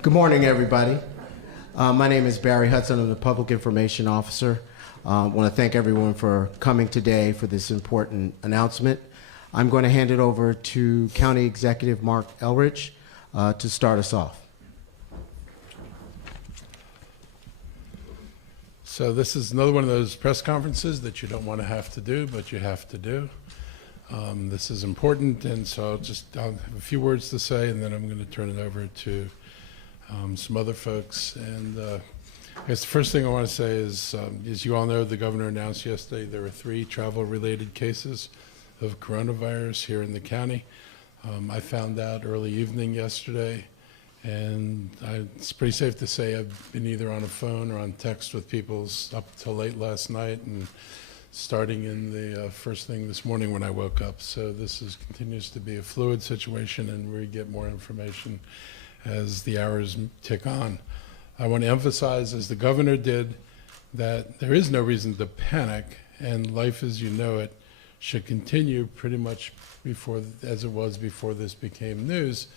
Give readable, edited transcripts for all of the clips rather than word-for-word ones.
Good morning, everybody. My name is Barry Hudson. I'm the Public Information Officer. I want to thank everyone for coming today for this important announcement. I'm going to hand it over to County Executive Marc Elrich to start us off. So this is another one of those press conferences that you don't want to have to do, but you have to do. This is important, and so I'll have a few words to say, and then I'm going to turn it over to some other folks. And I guess the first thing I want to say is, as you all know, the governor announced yesterday there were 3 travel-related cases of coronavirus here in the county. I found out early evening yesterday, and it's pretty safe to say I've been either on a phone or on text with people up till late last night and starting in the first thing this morning when I woke up. So this continues to be a fluid situation, and we get more information as the hours tick on. I want to emphasize, as the governor did, that there is no reason to panic, and life as you know it should continue pretty much as it was before this became news,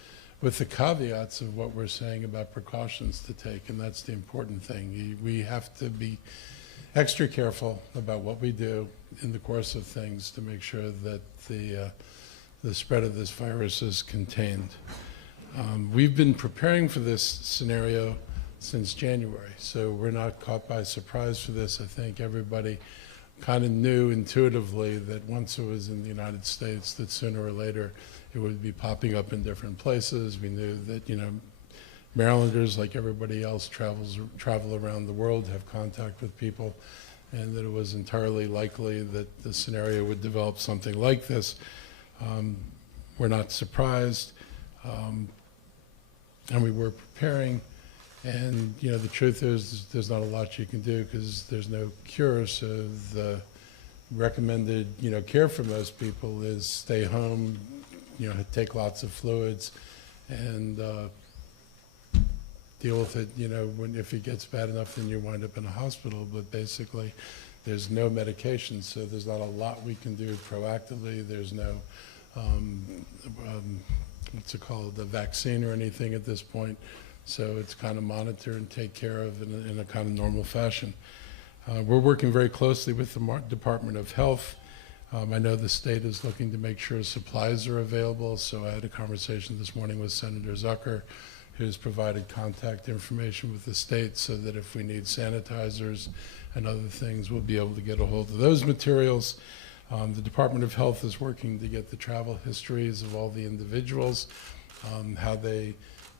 with the caveats of what we're saying about precautions to take, and that's the important thing. We have to be extra careful about what we do in the course of things to make sure that the spread of this virus is contained. We've been preparing for this scenario since January, so we're not caught by surprise for this. I think everybody kind of knew intuitively that once it was in the United States, that sooner or later it would be popping up in different places. We knew that, Marylanders, like everybody else, travel around the world, have contact with people, and that it was entirely likely that the scenario would develop something like this. We're not surprised. And we were preparing, and the truth is there's not a lot you can do because there's no cure. So the recommended care for most people is stay home, take lots of fluids, and deal with it. If it gets bad enough, then you wind up in a hospital. But basically, there's no medication, so there's not a lot we can do proactively. There's no what's it called, a vaccine or anything at this point. So it's kind of monitor and take care of in a kind of normal fashion. We're working very closely with the Department of Health. I know the state is looking to make sure supplies are available. So I had a conversation this morning with Senator Zucker, who's provided contact information with the state so that if we need sanitizers and other things, we'll be able to get a hold of those materials. The Department of Health is working to get the travel histories of all the individuals,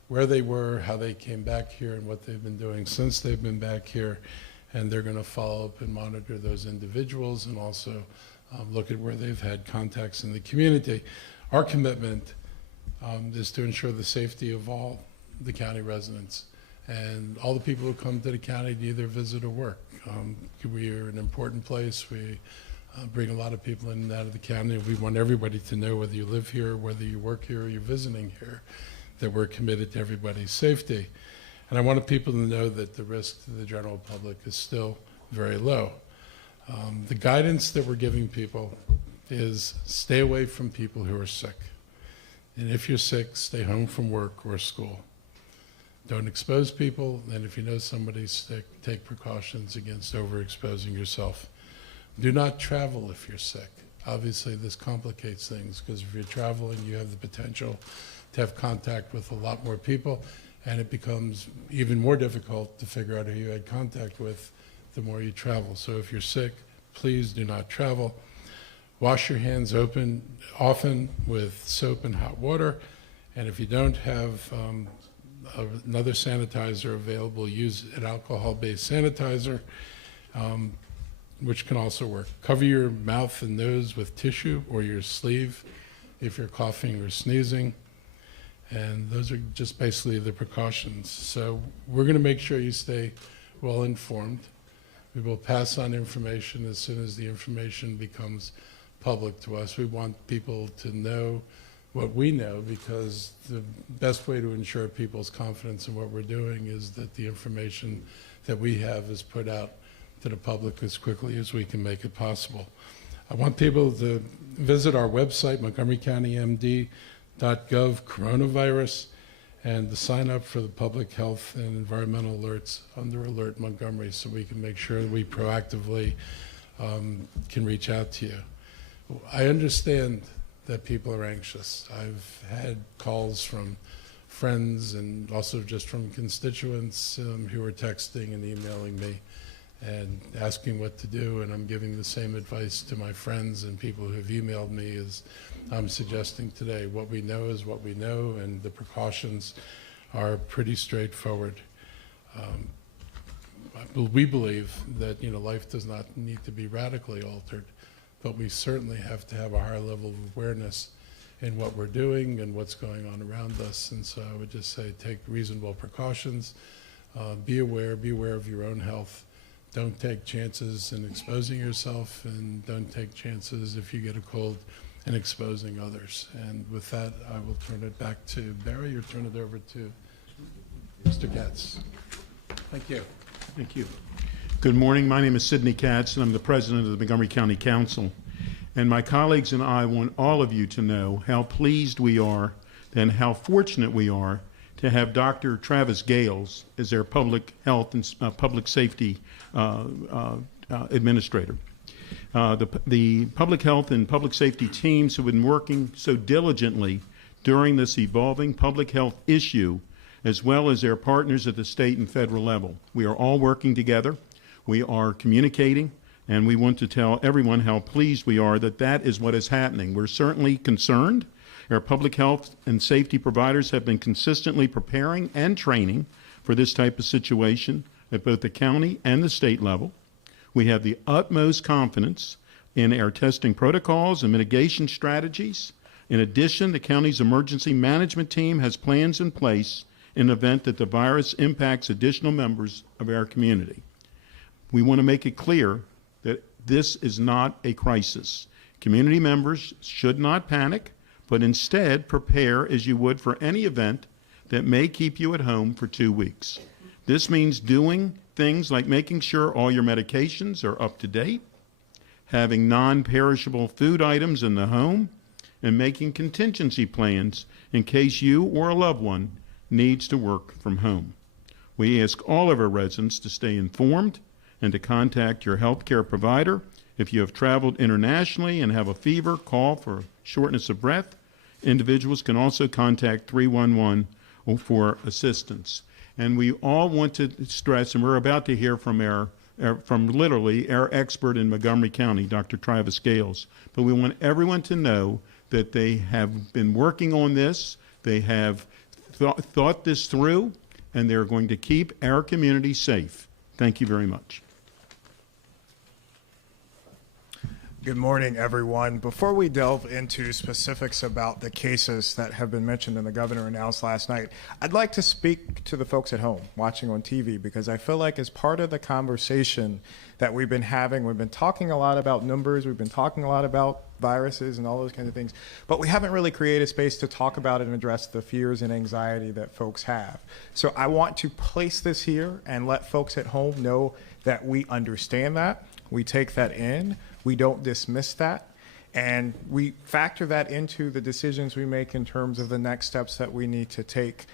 where they were, how they came back here, and what they've been doing since they've been back here. And they're going to follow up and monitor those individuals and also look at where they've had contacts in the community. Our commitment is to ensure the safety of all the county residents and all the people who come to the county to either visit or work. We are an important place. We bring a lot of people in and out of the county. We want everybody to know, whether you live here, whether you work here, or you're visiting here, that we're committed to everybody's safety. And I wanted people to know that the risk to the general public is still very low. The guidance that we're giving people is stay away from people who are sick. And if you're sick, stay home from work or school. Don't expose people, and if you know somebody's sick, take precautions against overexposing yourself. Do not travel if you're sick. Obviously, this complicates things because if you're traveling, you have the potential to have contact with a lot more people, and it becomes even more difficult to figure out who you had contact with the more you travel. So if you're sick, please do not travel. Wash your hands often with soap and hot water, and if you don't have another sanitizer available, use an alcohol-based sanitizer, which can also work. Cover your mouth and nose with tissue or your sleeve if you're coughing or sneezing. And those are just basically the precautions. So we're going to make sure you stay well informed. We will pass on information as soon as the information becomes public to us. We want people to know what we know, because the best way to ensure people's confidence in what we're doing is that the information that we have is put out to the public as quickly as we can make it possible. I want people to visit our website, coronavirus, and to sign up for the public health and environmental alerts under Alert Montgomery so we can make sure that we proactively can reach out to you. I understand that people are anxious. I've had calls from friends and also just from constituents who are texting and emailing me and asking what to do, and I'm giving the same advice to my friends and people who have emailed me as I'm suggesting today. What we know is what we know, and the precautions are pretty straightforward. We believe that life does not need to be radically altered, but we certainly have to have a higher level of awareness in what we're doing and what's going on around us. And so I would just say take reasonable precautions, be aware of your own health. Don't take chances in exposing yourself, and don't take chances if you get a cold in exposing others. And with that, I will turn it back to Barry, or turn it over to Mr. Katz. Thank you. Thank you. Good morning. My name is Sidney Katz, and I'm the president of the Montgomery County Council. And my colleagues and I want all of you to know how pleased we are and how fortunate we are to have Dr. Travis Gales as their public health and public safety administrator. The public health and public safety teams have been working so diligently during this evolving public health issue, as well as their partners at the state and federal level. We are all working together. We are communicating, and we want to tell everyone how pleased we are that that is what is happening. We're certainly concerned. Our public health and safety providers have been consistently preparing and training for this type of situation at both the county and the state level. We have the utmost confidence in our testing protocols and mitigation strategies. In addition, the county's emergency management team has plans in place in the event that the virus impacts additional members of our community. We want to make it clear that this is not a crisis. Community members should not panic, but instead prepare as you would for any event that may keep you at home for 2 weeks. This means doing things like making sure all your medications are up to date, having non-perishable food items in the home, and making contingency plans in case you or a loved one needs to work from home. We ask all of our residents to stay informed and to contact your healthcare provider. If you have traveled internationally and have a fever, call for shortness of breath. Individuals can also contact 311 for assistance. And we all want to stress, and we're about to hear from literally our expert in Montgomery County, Dr. Travis Gales. But we want everyone to know that they have been working on this, they have thought this through, and they're going to keep our community safe. Thank you very much. Good morning, everyone. Before we delve into specifics about the cases that have been mentioned and the governor announced last night, I'd like to speak to the folks at home watching on TV, because I feel like as part of the conversation that we've been having, we've been talking a lot about numbers, we've been talking a lot about viruses and all those kinds of things, but we haven't really created space to talk about it and address the fears and anxiety that folks have. So I want to place this here and let folks at home know that we understand that, we take that in, we don't dismiss that, and we factor that into the decisions we make in terms of the next steps that we need to take.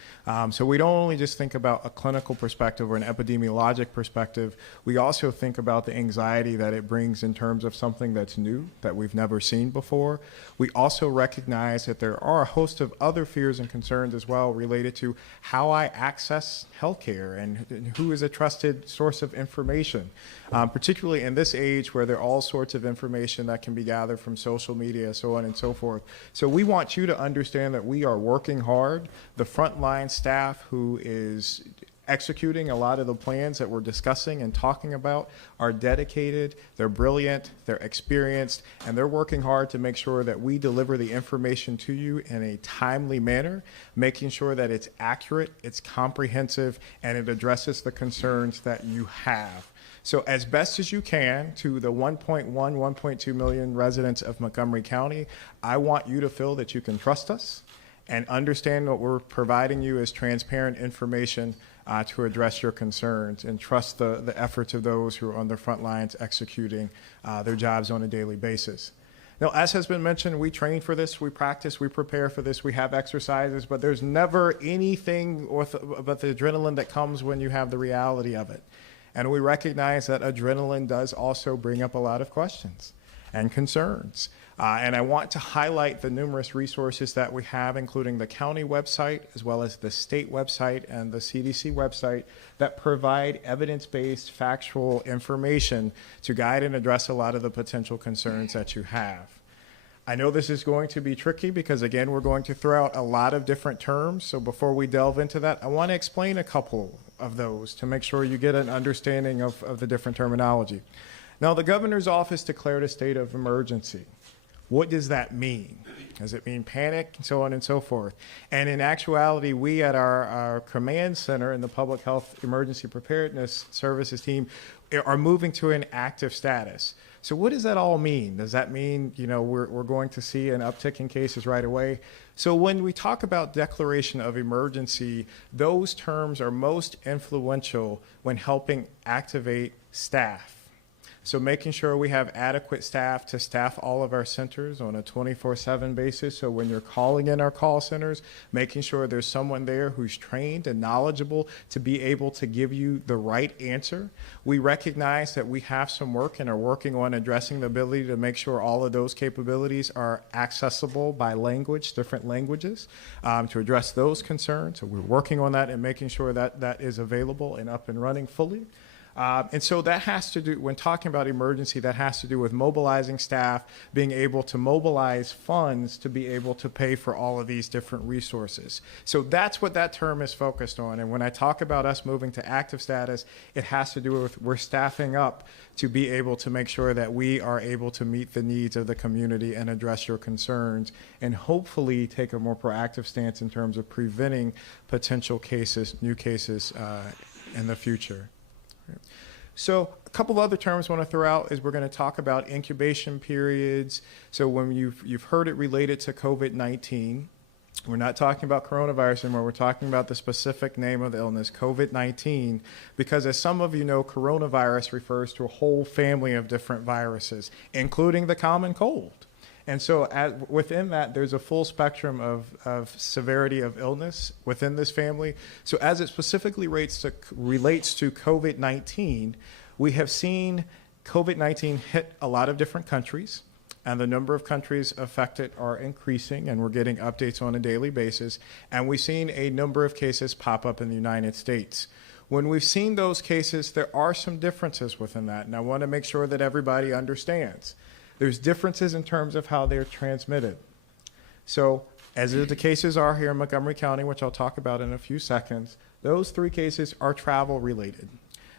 So we don't only just think about a clinical perspective or an epidemiologic perspective, we also think about the anxiety that it brings in terms of something that's new, that we've never seen before. We also recognize that there are a host of other fears and concerns as well related to how I access healthcare and who is a trusted source of information, particularly in this age where there are all sorts of information that can be gathered from social media, so on and so forth. So we want you to understand that we are working hard. The frontline staff who is executing a lot of the plans that we're discussing and talking about are dedicated, they're brilliant, they're experienced, and they're working hard to make sure that we deliver the information to you in a timely manner, making sure that it's accurate, it's comprehensive, and it addresses the concerns that you have. So as best as you can, to the 1.2 million residents of Montgomery County, I want you to feel that you can trust us and understand what we're providing you as transparent information to address your concerns, and trust the efforts of those who are on the front lines executing their jobs on a daily basis. Now, as has been mentioned, we train for this, we practice, we prepare for this, we have exercises, but there's never anything but the adrenaline that comes when you have the reality of it. And we recognize that adrenaline does also bring up a lot of questions and concerns. And I want to highlight the numerous resources that we have, including the county website, as well as the state website and the CDC website, that provide evidence-based, factual information to guide and address a lot of the potential concerns that you have. I know this is going to be tricky because, again, we're going to throw out a lot of different terms. So before we delve into that, I want to explain a couple of those to make sure you get an understanding of the different terminology. Now, the governor's office declared a state of emergency. What does that mean? Does it mean panic and so on and so forth? And in actuality, we at our command center in the Public Health Emergency Preparedness Services team are moving to an active status. So what does that all mean? Does that mean, we're going to see an uptick in cases right away? So when we talk about declaration of emergency, those terms are most influential when helping activate staff. So making sure we have adequate staff to staff all of our centers on a 24/7 basis. So when you're calling in our call centers, making sure there's someone there who's trained and knowledgeable to be able to give you the right answer. We recognize that we have some work and are working on addressing the ability to make sure all of those capabilities are accessible by language, different languages, to address those concerns. So we're working on that and making sure that that is available and up and running fully. And so that has to do, when talking about emergency, that has to do with mobilizing staff, being able to mobilize funds to be able to pay for all of these different resources. So that's what that term is focused on. And when I talk about us moving to active status, it has to do with we're staffing up to be able to make sure that we are able to meet the needs of the community and address your concerns and hopefully take a more proactive stance in terms of preventing potential cases, new cases in the future. So a couple of other terms I want to throw out is we're going to talk about incubation periods. So when you've heard it related to COVID-19, we're not talking about coronavirus anymore. We're talking about the specific name of the illness, COVID-19, because as some of you know, coronavirus refers to a whole family of different viruses, including the common cold. And so within that, there's a full spectrum of severity of illness within this family. So as it specifically relates to COVID-19, we have seen COVID-19 hit a lot of different countries, and the number of countries affected are increasing, and we're getting updates on a daily basis. And we've seen a number of cases pop up in the United States. When we've seen those cases, there are some differences within that, and I want to make sure that everybody understands. There's differences in terms of how they're transmitted. So as the cases are here in Montgomery County, which I'll talk about in a few seconds, those 3 cases are travel related.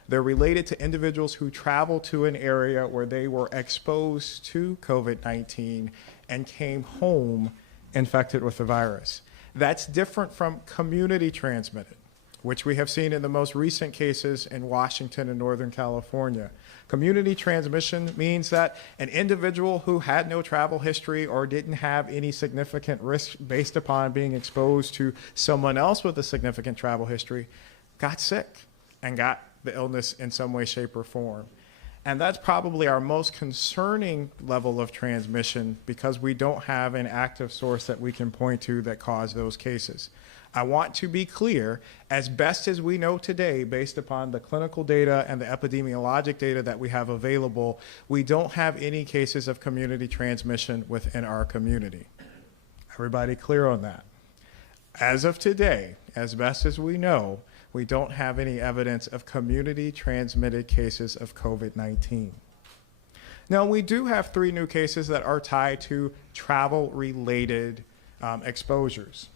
They're related to individuals who travel to an area where they were exposed to COVID-19 and came home infected with the virus. That's different from community transmitted, which we have seen in the most recent cases in Washington and Northern California. Community transmission means that an individual who had no travel history or didn't have any significant risk based upon being exposed to someone else with a significant travel history got sick and got the illness in some way, shape, or form. And that's probably our most concerning level of transmission because we don't have an active source that we can point to that caused those cases. I want to be clear, as best as we know today, based upon the clinical data and the epidemiologic data that we have available, we don't have any cases of community transmission within our community. Everybody clear on that? As of today, as best as we know, we don't have any evidence of community transmitted cases of COVID-19. Now, we do have 3 new cases that are tied to travel-related exposures.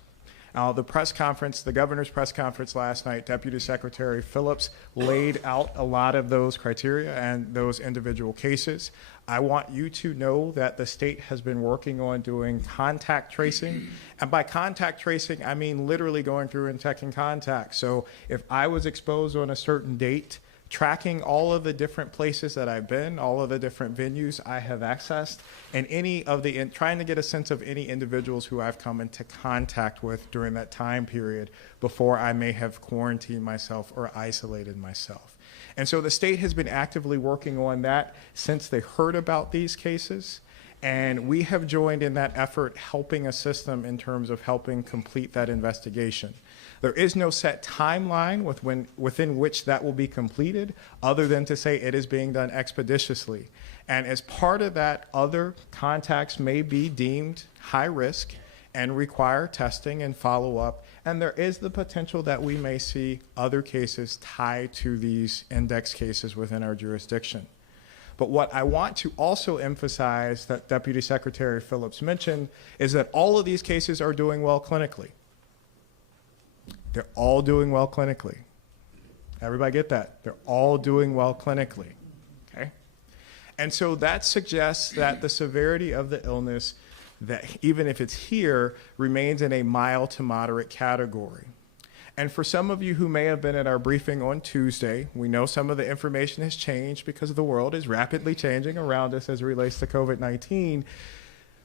The governor's press conference last night, Deputy Secretary Phillips laid out a lot of those criteria and those individual cases. I want you to know that the state has been working on doing contact tracing. And by contact tracing, I mean literally going through and checking contacts. So if I was exposed on a certain date, tracking all of the different places that I've been, all of the different venues I have accessed, and trying to get a sense of any individuals who I've come into contact with during that time period before I may have quarantined myself or isolated myself. And so the state has been actively working on that since they heard about these cases. And we have joined in that effort, helping assist them in terms of helping complete that investigation. There is no set timeline within which that will be completed, other than to say it is being done expeditiously. And as part of that, other contacts may be deemed high risk and require testing and follow-up. And there is the potential that we may see other cases tied to these index cases within our jurisdiction. But what I want to also emphasize that Deputy Secretary Phillips mentioned is that all of these cases are doing well clinically. They're all doing well clinically. Everybody get that? They're all doing well clinically, okay? And so that suggests that the severity of the illness, that even if it's here, remains in a mild to moderate category. And for some of you who may have been at our briefing on Tuesday, we know some of the information has changed because the world is rapidly changing around us as it relates to COVID-19.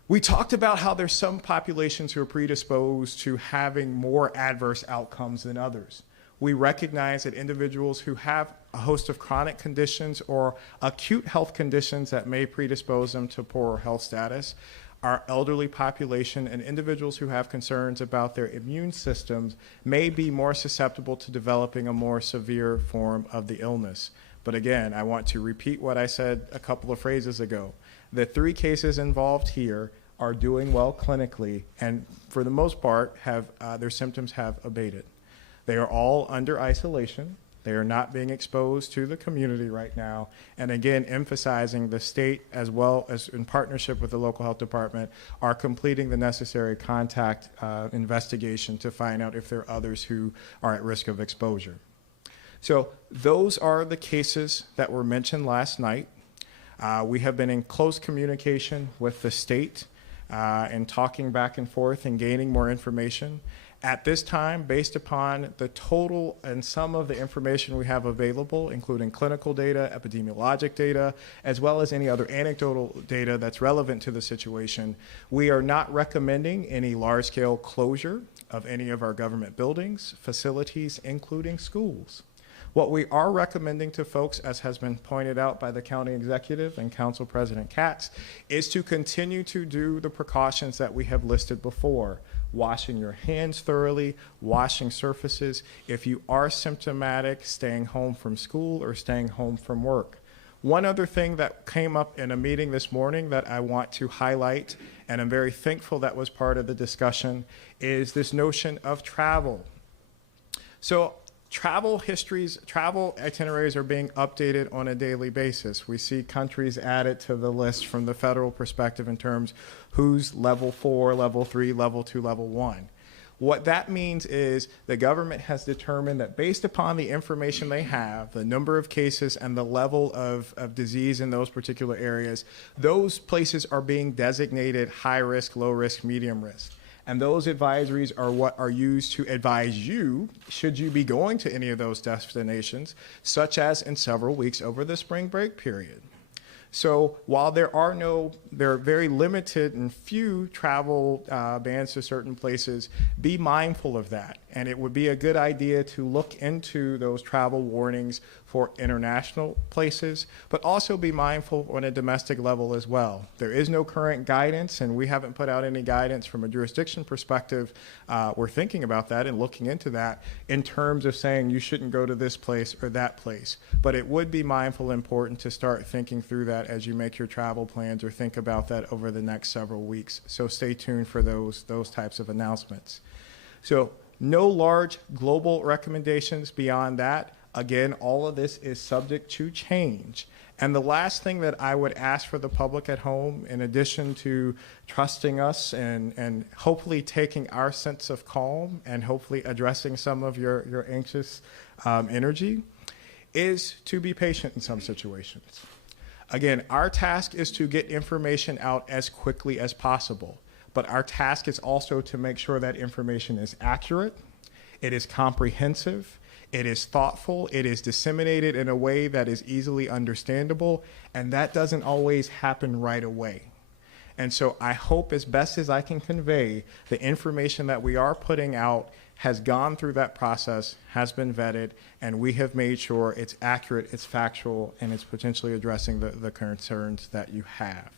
We talked about how there's some populations who are predisposed to having more adverse outcomes than others. We recognize that individuals who have a host of chronic conditions or acute health conditions that may predispose them to poorer health status, our elderly population and individuals who have concerns about their immune systems may be more susceptible to developing a more severe form of the illness. But again, I want to repeat what I said a couple of phrases ago. The 3 cases involved here are doing well clinically, and for the most part, their symptoms have abated. They are all under isolation. They are not being exposed to the community right now. And again, emphasizing the state, as well as in partnership with the local health department, are completing the necessary contact investigation to find out if there are others who are at risk of exposure. So those are the cases that were mentioned last night. We have been in close communication with the state and talking back and forth and gaining more information. At this time, based upon the total and some of the information we have available, including clinical data, epidemiologic data, as well as any other anecdotal data that's relevant to the situation, we are not recommending any large-scale closure of any of our government buildings, facilities, including schools. What we are recommending to folks, as has been pointed out by the county executive and Council President Katz, is to continue to do the precautions that we have listed before. Washing your hands thoroughly, washing surfaces. If you are symptomatic, staying home from school or staying home from work. One other thing that came up in a meeting this morning that I want to highlight, and I'm very thankful that was part of the discussion, is this notion of travel. So travel itineraries are being updated on a daily basis. We see countries added to the list from the federal perspective in terms who's level 4, level 3, level 2, level 1. What that means is the government has determined that based upon the information they have, the number of cases and the level of disease in those particular areas, those places are being designated high risk, low risk, medium risk. And those advisories are what are used to advise you, should you be going to any of those destinations, such as in several weeks over the spring break period. So while there are very limited and few travel bans to certain places, be mindful of that. And it would be a good idea to look into those travel warnings for international places, but also be mindful on a domestic level as well. There is no current guidance, and we haven't put out any guidance from a jurisdiction perspective. We're thinking about that and looking into that in terms of saying you shouldn't go to this place or that place. But it would be mindful and important to start thinking through that as you make your travel plans or think about that over the next several weeks. So stay tuned for those types of announcements. So no large global recommendations beyond that. Again, all of this is subject to change. And the last thing that I would ask for the public at home, in addition to trusting us and hopefully taking our sense of calm and hopefully addressing some of your anxious energy, is to be patient in some situations. Again, our task is to get information out as quickly as possible. But our task is also to make sure that information is accurate, it is comprehensive, it is thoughtful, it is disseminated in a way that is easily understandable, and that doesn't always happen right away. And so I hope, as best as I can convey, the information that we are putting out has gone through that process, has been vetted, and we have made sure it's accurate, it's factual, and it's potentially addressing the concerns that you have.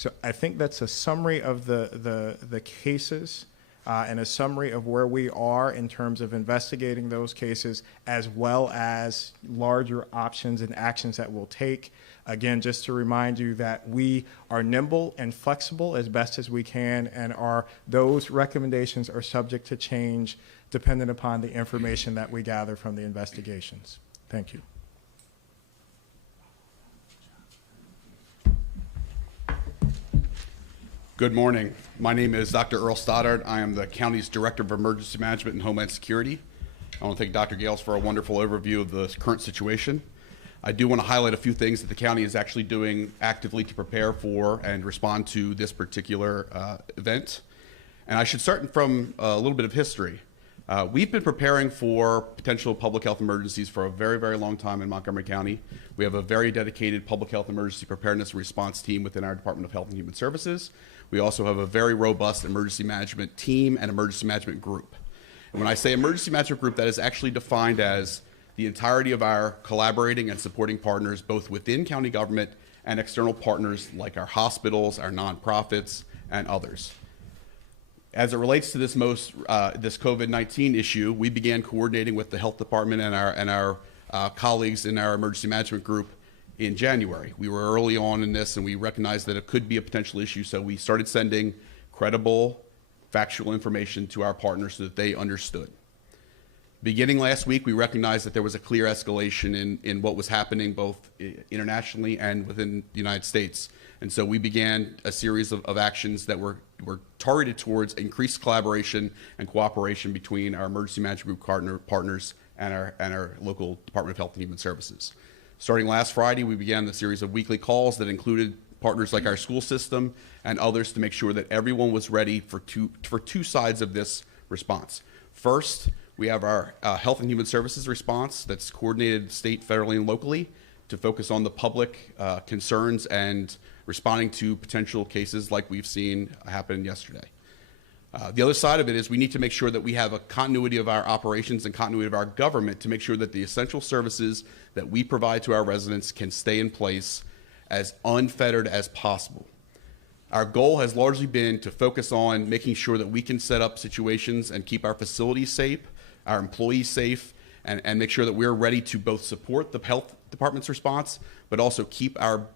So I think that's a summary of the cases and a summary of where we are in terms of investigating those cases, as well as larger options and actions that we'll take. Again, just to remind you that we are nimble and flexible as best as we can, and those recommendations are subject to change dependent upon the information that we gather from the investigations. Thank you. Good morning. My name is Dr. Earl Stoddard. I am the county's Director of Emergency Management and Homeland Security. I want to thank Dr. Gales for a wonderful overview of the current situation. I do want to highlight a few things that the county is actually doing actively to prepare for and respond to this particular event. And I should start from a little bit of history. We've been preparing for potential public health emergencies for a very, very long time in Montgomery County. We have a very dedicated public health emergency preparedness and response team within our Department of Health and Human Services. We also have a very robust emergency management team and emergency management group. And when I say emergency management group, that is actually defined as the entirety of our collaborating and supporting partners, both within county government and external partners like our hospitals, our nonprofits, and others. As it relates to this COVID-19 issue, we began coordinating with the health department and our colleagues in our emergency management group in January. We were early on in this, and we recognized that it could be a potential issue, so we started sending credible, factual information to our partners so that they understood. Beginning last week, we recognized that there was a clear escalation in what was happening both internationally and within the United States. And so we began a series of actions that were targeted towards increased collaboration and cooperation between our emergency management group partners and our local Department of Health and Human Services. Starting last Friday, we began the series of weekly calls that included partners like our school system and others to make sure that everyone was ready for two sides of this response. First, we have our Health and Human Services response that's coordinated state, federally, and locally to focus on the public concerns and responding to potential cases like we've seen happen yesterday. The other side of it is we need to make sure that we have a continuity of our operations and continuity of our government to make sure that the essential services that we provide to our residents can stay in place as unfettered as possible. Our goal has largely been to focus on making sure that we can set up situations and keep our facilities safe, our employees safe, and make sure that we're ready to both support the health department's response, but also keep our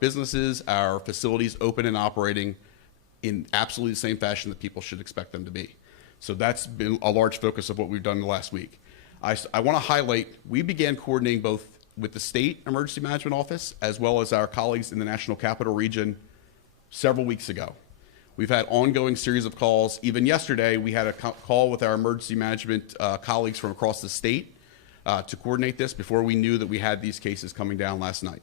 businesses, our facilities open and operating in absolutely the same fashion that people should expect them to be. So that's been a large focus of what we've done in the last week. I want to highlight, we began coordinating both with the state emergency management office as well as our colleagues in the National Capital Region several weeks ago. We've had ongoing series of calls. Even yesterday, we had a call with our emergency management colleagues from across the state to coordinate this before we knew that we had these cases coming down last night.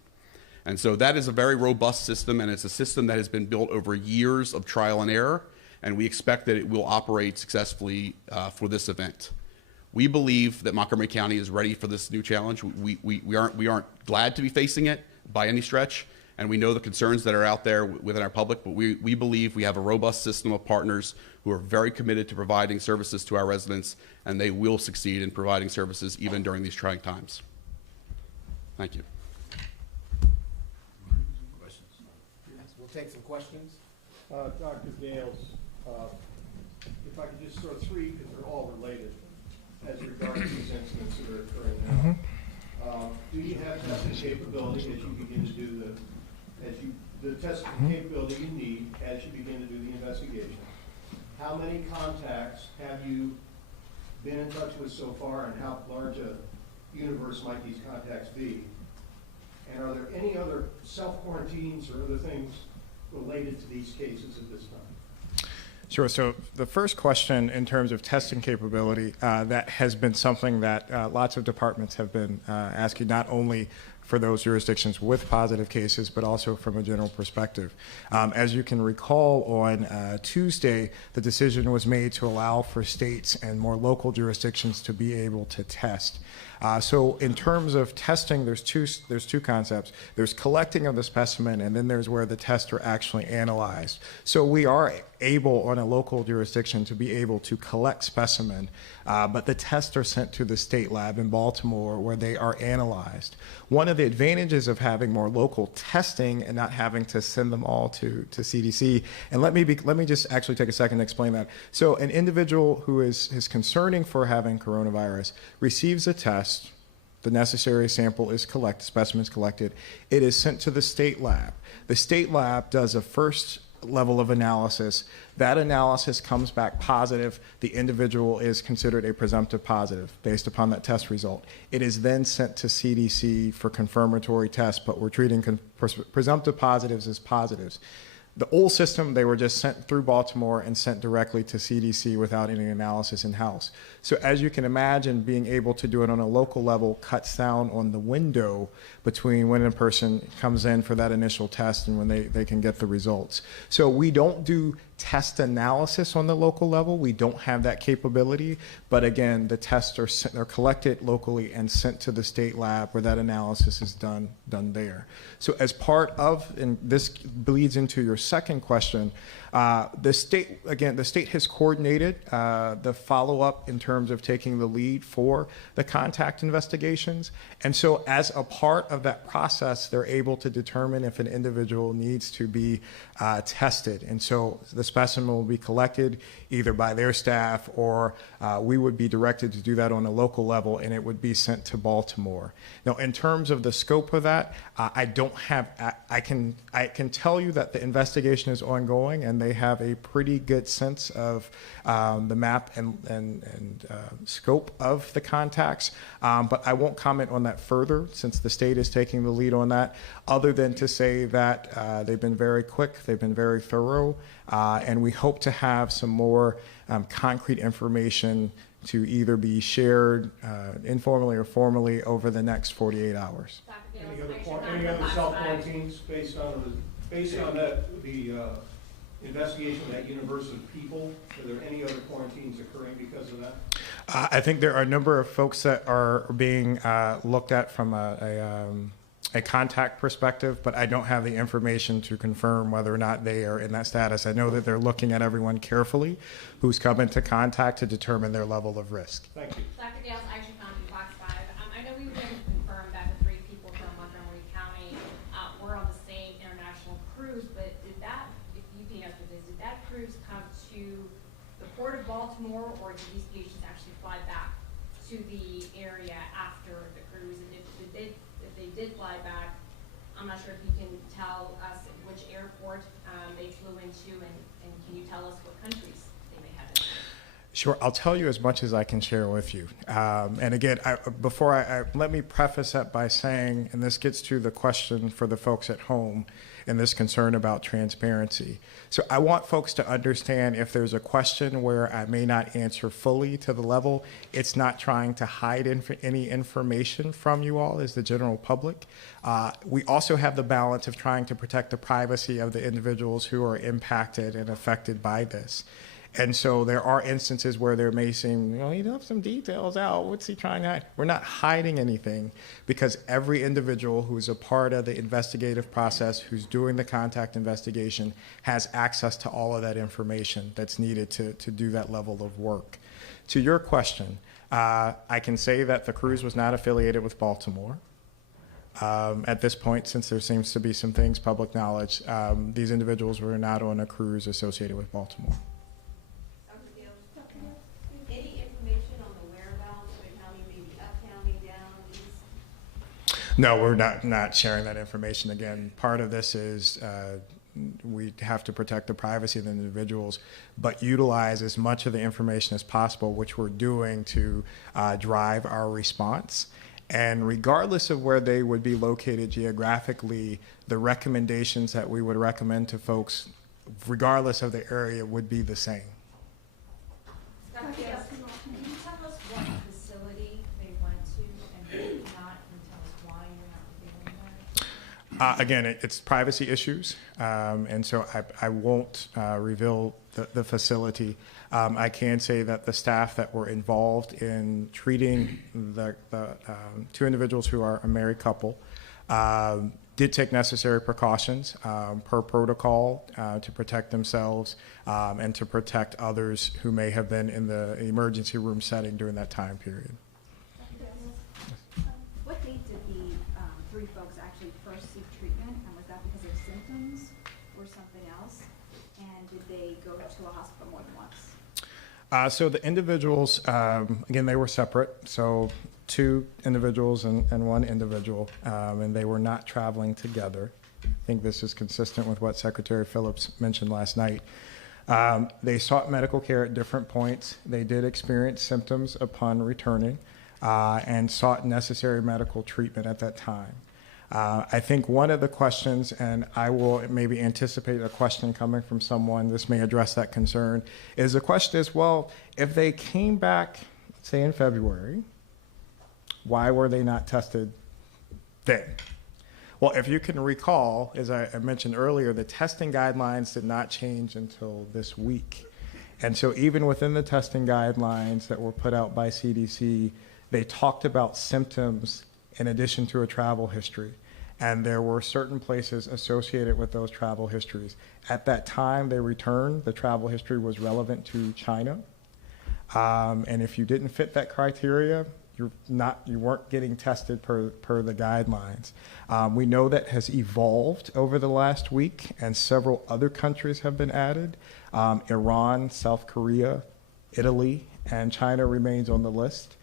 And so that is a very robust system, and it's a system that has been built over years of trial and error, and we expect that it will operate successfully for this event. We believe that Montgomery County is ready for this new challenge. We aren't glad to be facing it by any stretch, and we know the concerns that are out there within our public, but we believe we have a robust system of partners who are very committed to providing services to our residents, and they will succeed in providing services even during these trying times. Thank you. We'll take some questions. Dr. Gales, if I could just throw three, because they're all related, as regards to these incidents that are occurring now. Do you have testing capability as you begin to do the testing capability you need as you begin to do the investigation? How many contacts have you been in touch with so far, and how large a universe might these contacts be? And are there any other self-quarantines or other things related to these cases at this time? Sure. So the first question in terms of testing capability, that has been something that lots of departments have been asking, not only for those jurisdictions with positive cases, but also from a general perspective. As you can recall, on Tuesday, the decision was made to allow for states and more local jurisdictions to be able to test. So in terms of testing, there's two concepts. There's collecting of the specimen, and then there's where the tests are actually analyzed. So we are able on a local jurisdiction to be able to collect specimen, but the tests are sent to the state lab in Baltimore where they are analyzed. One of of the advantages of having more local testing and not having to send them all to CDC. And let me just actually take a second to explain that. So an individual who is concerning for having coronavirus receives a test. The necessary sample is collected, specimens collected. It is sent to the state lab. The state lab does a first level of analysis. That analysis comes back positive. The individual is considered a presumptive positive based upon that test result. It is then sent to CDC for confirmatory tests, but we're treating presumptive positives as positives. The old system, they were just sent through Baltimore and sent directly to CDC without any analysis in-house. So as you can imagine, being able to do it on a local level cuts down on the window between when a person comes in for that initial test and when they can get the results. So we don't do test analysis on the local level. We don't have that capability. But again, the tests are collected locally and sent to the state lab where that analysis is done there. So as part of, and this bleeds into your second question, the state has coordinated the follow-up in terms of taking the lead for the contact investigations. And so as a part of that process, they're able to determine if an individual needs to be tested. And so the specimen will be collected either by their staff or we would be directed to do that on a local level, and it would be sent to Baltimore. Now, in terms of the scope of that, I don't have, I can tell you that the investigation is ongoing and they have a pretty good sense of the map and scope of the contacts, but I won't comment on that further since the state is taking the lead on that, other than to say that they've been very quick, they've been very thorough, and we hope to have some more concrete information to either be shared informally or formally over the next 48 hours. Any other self-quarantines based on the investigation of that universe of people? Are there any other quarantines occurring because of that? I think there are a number of folks that are being looked at from a contact perspective, but I don't have the information to confirm whether or not they are in that status. I know that they're looking at everyone carefully who's come into contact to determine their level of risk. Thank you. Dr. Gales, Aisha County, Fox 5. I know we've been confirmed that the 3 people from Montgomery County were on the same international cruise, but did that, if you can answer this, did that cruise come to the port of Baltimore, or did these patients actually fly back to the area after the cruise? And if they did fly back, I'm not sure if you can tell us which airport they flew into, and can you tell us what countries they may have been? Sure, I'll tell you as much as I can share with you. And again, let me preface that by saying, and this gets to the question for the folks at home and this concern about transparency. So I want folks to understand if there's a question where I may not answer fully to the level, it's not trying to hide any information from you all as the general public. We also have the balance of trying to protect the privacy of the individuals who are impacted and affected by this. And so there are instances where there may seem, he left some details out. What's he trying to hide? We're not hiding anything because every individual who's a part of the investigative process, who's doing the contact investigation, has access to all of that information that's needed to do that level of work. To your question, I can say that the cruise was not affiliated with Baltimore. At this point, since there seems to be some things, public knowledge, these individuals were not on a cruise associated with Baltimore. No, we're not sharing that information. Again, part of this is we have to protect the privacy of the individuals, but utilize as much of the information as possible, which we're doing to drive our response. And regardless of where they would be located geographically, the recommendations that we would recommend to folks, regardless of the area, would be the same. Dr. Gales, can you tell us what facility they went to, and if not, can you tell us why you're not revealing that? Again, it's privacy issues, and so I won't reveal the facility. I can say that the staff that were involved in treating the 2 individuals who are a married couple did take necessary precautions per protocol to protect themselves and to protect others who may have been in the emergency room setting during that time period. What date did the 3 first seek treatment, and was that because of symptoms or something else? And did they go to a hospital more than once? So the individuals, again, they were separate. So 2 individuals and 1 individual, and they were not traveling together. I think this is consistent with what Secretary Phillips mentioned last night. They sought medical care at different points. They did experience symptoms upon returning and sought necessary medical treatment at that time. I think one of the questions, and I will maybe anticipate a question coming from someone, this may address that concern, is the question is, well, if they came back, say in February, why were they not tested then? Well, if you can recall, as I mentioned earlier, the testing guidelines did not change until this week. And so even within the testing guidelines that were put out by CDC, they talked about symptoms in addition to a travel history. And there were certain places associated with those travel histories. At that time they returned, the travel history was relevant to China. And if you didn't fit that criteria, you weren't getting tested per the guidelines. We know that has evolved over the last week, and several other countries have been added. Iran, South Korea, Italy, and China remains on the list.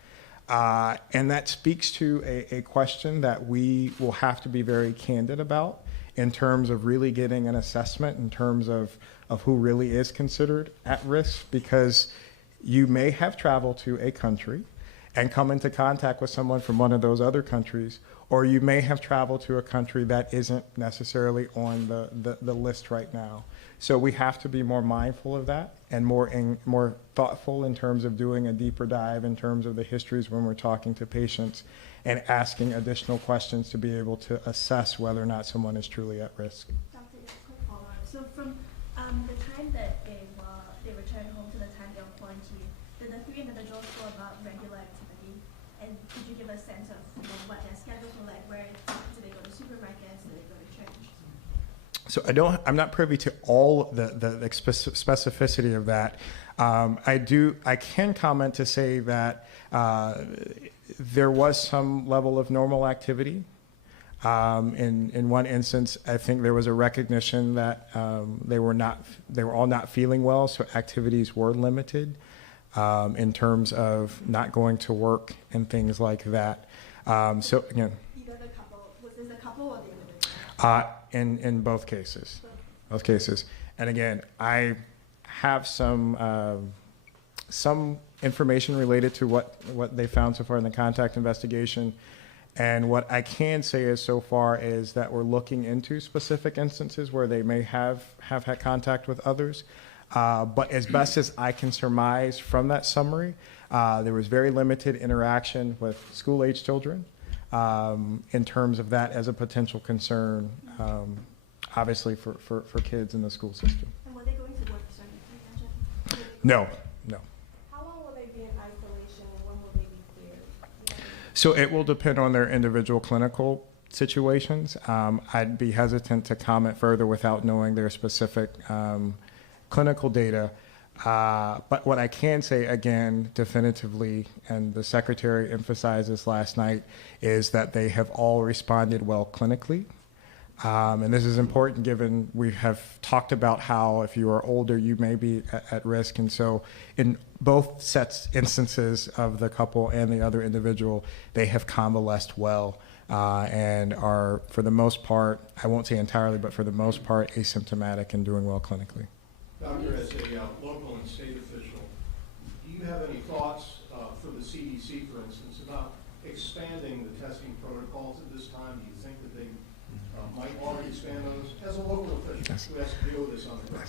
And that speaks to a question that we will have to be very candid about in terms of really getting an assessment in terms of who really is considered at risk, because you may have traveled to a country and come into contact with someone from one of those other countries, or you may have traveled to a country that isn't necessarily on the list right now. So we have to be more mindful of that and more thoughtful in terms of doing a deeper dive in terms of the histories when we're talking to patients and asking additional questions to be able to assess whether or not someone is truly at risk. Dr. Just a quick follow-up. So from the time that they returned home to the time they were quarantined, did the 3 individuals go about regular activity? And could you give a sense of what their schedules were like? Where do they go to supermarkets? Do they go to church? So I'm not privy to all the specificity of that. I can comment to say that there was some level of normal activity. In one instance, I think there was a recognition that they were all not feeling well, so activities were limited in terms of not going to work and things like that. So again, Either the couple, was this a couple or the individual? in both cases, And again, I have some information related to what they found so far in the contact investigation. And what I can say is so far is that we're looking into specific instances where they may have had contact with others. But as best as I can surmise from that summary, there was very limited interaction with school-age children in terms of that as a potential concern, obviously for kids in the school system. And were they going to work, sorry, can you mention? No. How long will they be in isolation and when will they be cleared? So it will depend on their individual clinical situations. I'd be hesitant to comment further without knowing their specific clinical data. But what I can say, again, definitively, and the Secretary emphasized this last night, is that they have all responded well clinically. And this is important given we have talked about how if you are older, you may be at risk. And so in both instances of the couple and the other individual, they have convalesced well and are, for the most part, I won't say entirely, but for the most part, asymptomatic and doing well clinically. Doctor, as a local and state official, do you have any thoughts for the CDC, for instance, about expanding the testing protocols at this time? Do you think that they might already expand those as a local official who has to deal with this on the ground?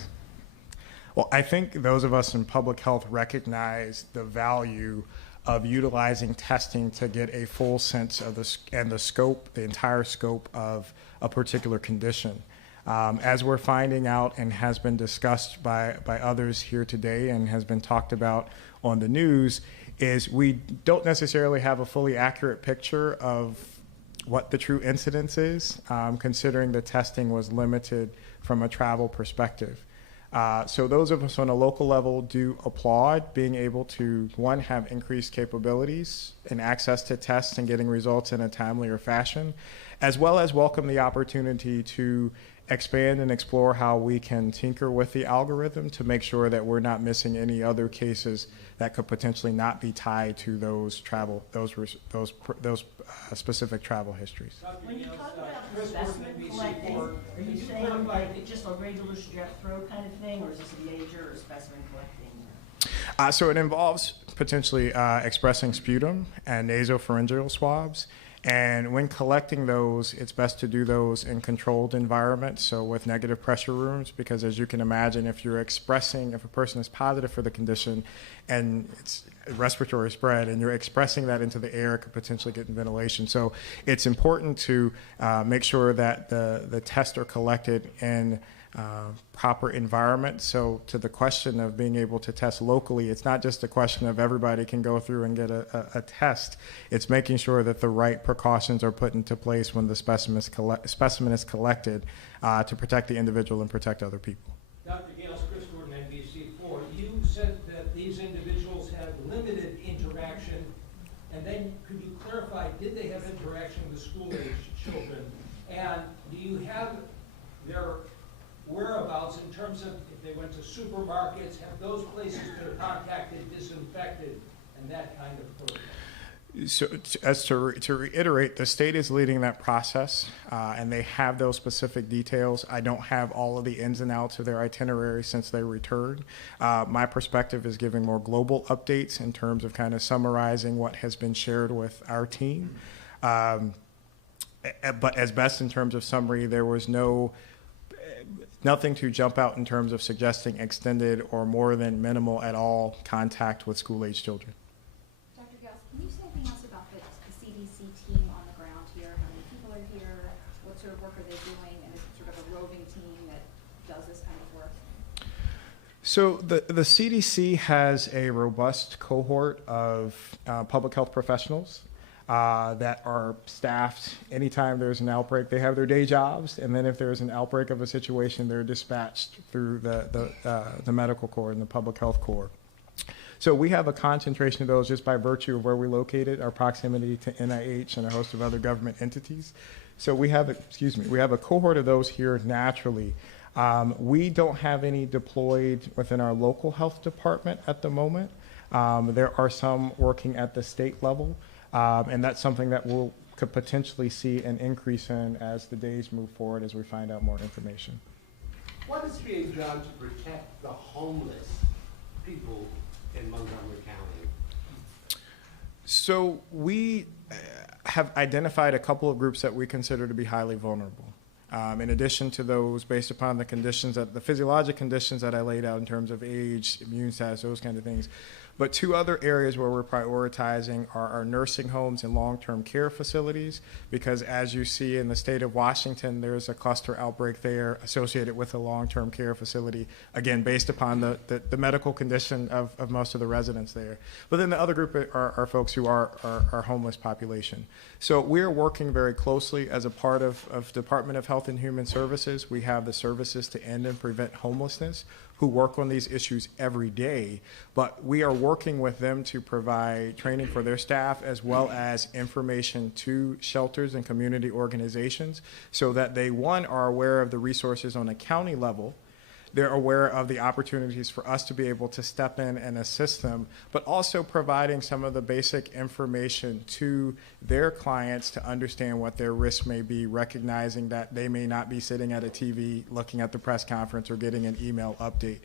Well, I think those of us in public health recognize the value of utilizing testing to get a full sense of the entire scope of a particular condition. As we're finding out and has been discussed by others here today and has been talked about on the news, is we don't necessarily have a fully accurate picture of what the true incidence is, considering the testing was limited from a travel perspective. So those of us on a local level do applaud being able to, one, have increased capabilities and access to tests and getting results in a timelier fashion, as well as welcome the opportunity to expand and explore how we can tinker with the algorithm to make sure that we're not missing any other cases that could potentially not be tied to those specific travel histories. When you talk about specimen collecting, are you saying like it's just a regular strep throat kind of thing, or is this a major specimen collecting? So it involves potentially expressing sputum and nasopharyngeal swabs. And when collecting those, it's best to do those in controlled environments, so with negative pressure rooms, because as you can imagine, if a person is positive for the condition and it's respiratory spread and you're expressing that into the air, it could potentially get in ventilation. So it's important to make sure that the tests are collected in proper environment. So to the question of being able to test locally, it's not just a question of everybody can go through and get a test. It's making sure that the right precautions are put into place when the specimen is collected to protect the individual and protect other people. Dr. Gales, Chris Gordon, NBC4. You said that these individuals had limited interaction, and then could you clarify, did they have interaction with school-aged children? And do you have their whereabouts in terms of if they went to supermarkets, have those places that are contacted disinfected and that kind of protocol? So to reiterate, the state is leading that process, and they have those specific details. I don't have all of the ins and outs of their itinerary since they returned. My perspective is giving more global updates in terms of kind of summarizing what has been shared with our team. But as best in terms of summary, there was nothing to jump out in terms of suggesting extended or more than minimal at all contact with school-age children. Dr. Gales, can you say anything else about the CDC team on the ground here? How many people are here? What sort of work are they doing? And is it sort of a roving team that does this kind of work? So the CDC has a robust cohort of public health professionals that are staffed anytime there's an outbreak. They have their day jobs, and then if there's an outbreak of a situation, they're dispatched through the medical corps and the public health corps. So we have a concentration of those just by virtue of where we're located, our proximity to NIH and a host of other government entities. So we have a cohort of those here naturally. We don't have any deployed within our local health department at the moment. There are some working at the state level. And that's something that could potentially see an increase in as the days move forward as we find out more information. What is being done to protect the homeless people in Montgomery County? So we have identified a couple of groups that we consider to be highly vulnerable. In addition to those, based upon the physiologic conditions that I laid out in terms of age, immune status, those kind of things. But two other areas where we're prioritizing are our nursing homes and long-term care facilities, because as you see in the state of Washington, there's a cluster outbreak there associated with a long-term care facility, again, based upon the medical condition of most of the residents there. But then the other group are folks who are our homeless population. So we're working very closely as a part of Department of Health and Human Services. We have the Services to End and Prevent Homelessness, who work on these issues every day, but we are working with them to provide training for their staff as well as information to shelters and community organizations so that they, one, are aware of the resources on a county level. They're aware of the opportunities for us to be able to step in and assist them, but also providing some of the basic information to their clients to understand what their risks may be, recognizing that they may not be sitting at a TV looking at the press conference or getting an email update.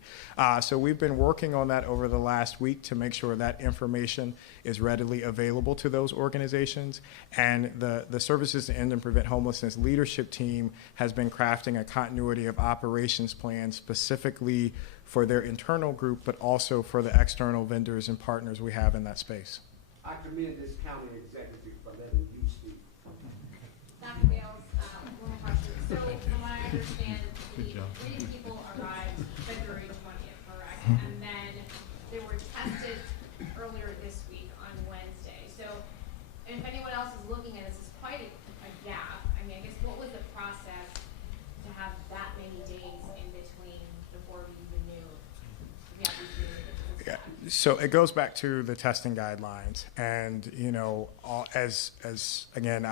So we've been working on that over the last week to make sure that information is readily available to those organizations. And the Services to End and Prevent Homelessness leadership team has been crafting a continuity of operations plans specifically for their internal group, but also for the external vendors and partners we have in that space. I commend this county executive for letting you speak. Dr. Gales, one more question. So from what I understand, three people arrived February 20th, correct? And then they were tested earlier this week on Wednesday. So if anyone else is looking at this, it's quite a gap. I mean, I guess what was the process to have that many days in between before we even knew? So it goes back to the testing guidelines, and again,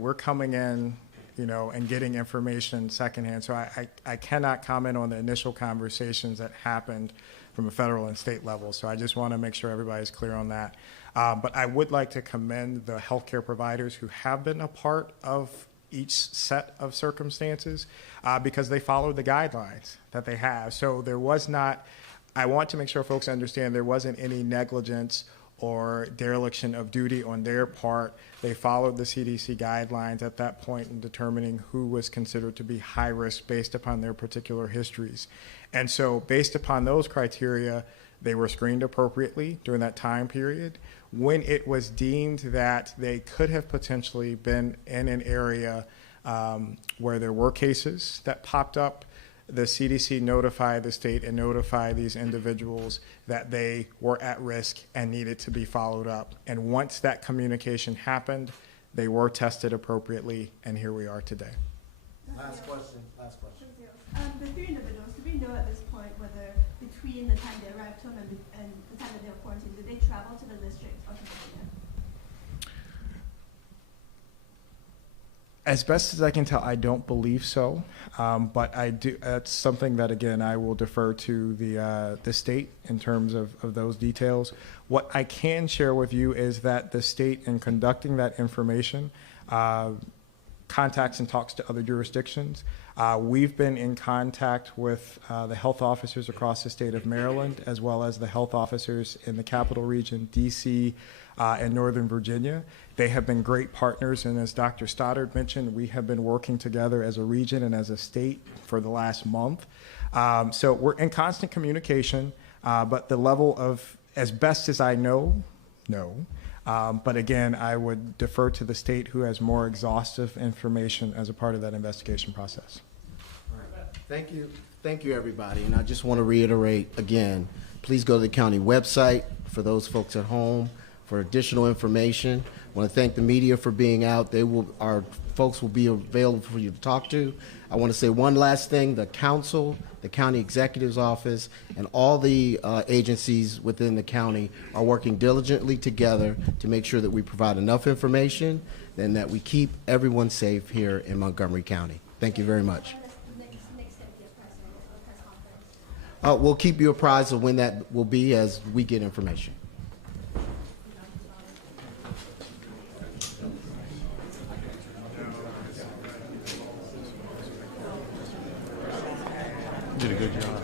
we're coming in, and getting information secondhand. So I cannot comment on the initial conversations that happened from a federal and state level. So I just want to make sure everybody's clear on that. But I would like to commend the healthcare providers who have been a part of each set of circumstances because they followed the guidelines that they have. So there was not. I want to make sure folks understand there wasn't any negligence or dereliction of duty on their part. They followed the CDC guidelines at that point in determining who was considered to be high risk based upon their particular histories. And so based upon those criteria, they were screened appropriately during that time period. When it was deemed that they could have potentially been in an area where there were cases that popped up, the CDC notified the state and notified these individuals that they were at risk and needed to be followed up. And once that communication happened, they were tested appropriately, and here we are today. Last question. The 3 individuals, do we know at this point whether between the time they arrived home and the time that they were quarantined, did they travel to the district or to Virginia? As best as I can tell, I don't believe so, but I do. That's something that, again, I will defer to the state in terms of those details. What I can share with you is that the state, in conducting that information, contacts and talks to other jurisdictions. We've been in contact with the health officers across the state of Maryland, as well as the health officers in the Capital Region, D.C., and Northern Virginia. They have been great partners, and as Dr. Stoddard mentioned, we have been working together as a region and as a state for the last month. So we're in constant communication, but the level of, as best as I know, no. But again, I would defer to the state, who has more exhaustive information as a part of that investigation process. All right. Thank you, everybody. And I just want to reiterate again, please go to the county website for those folks at home for additional information. I want to thank the media for being out. Our folks will be available for you to talk to. I want to say one last thing. The council, the county executive's office, and all the agencies within the county are working diligently together to make sure that we provide enough information and that we keep everyone safe here in Montgomery County. Thank you very much. We'll keep you apprised of when that will be as we get information. Did a good job.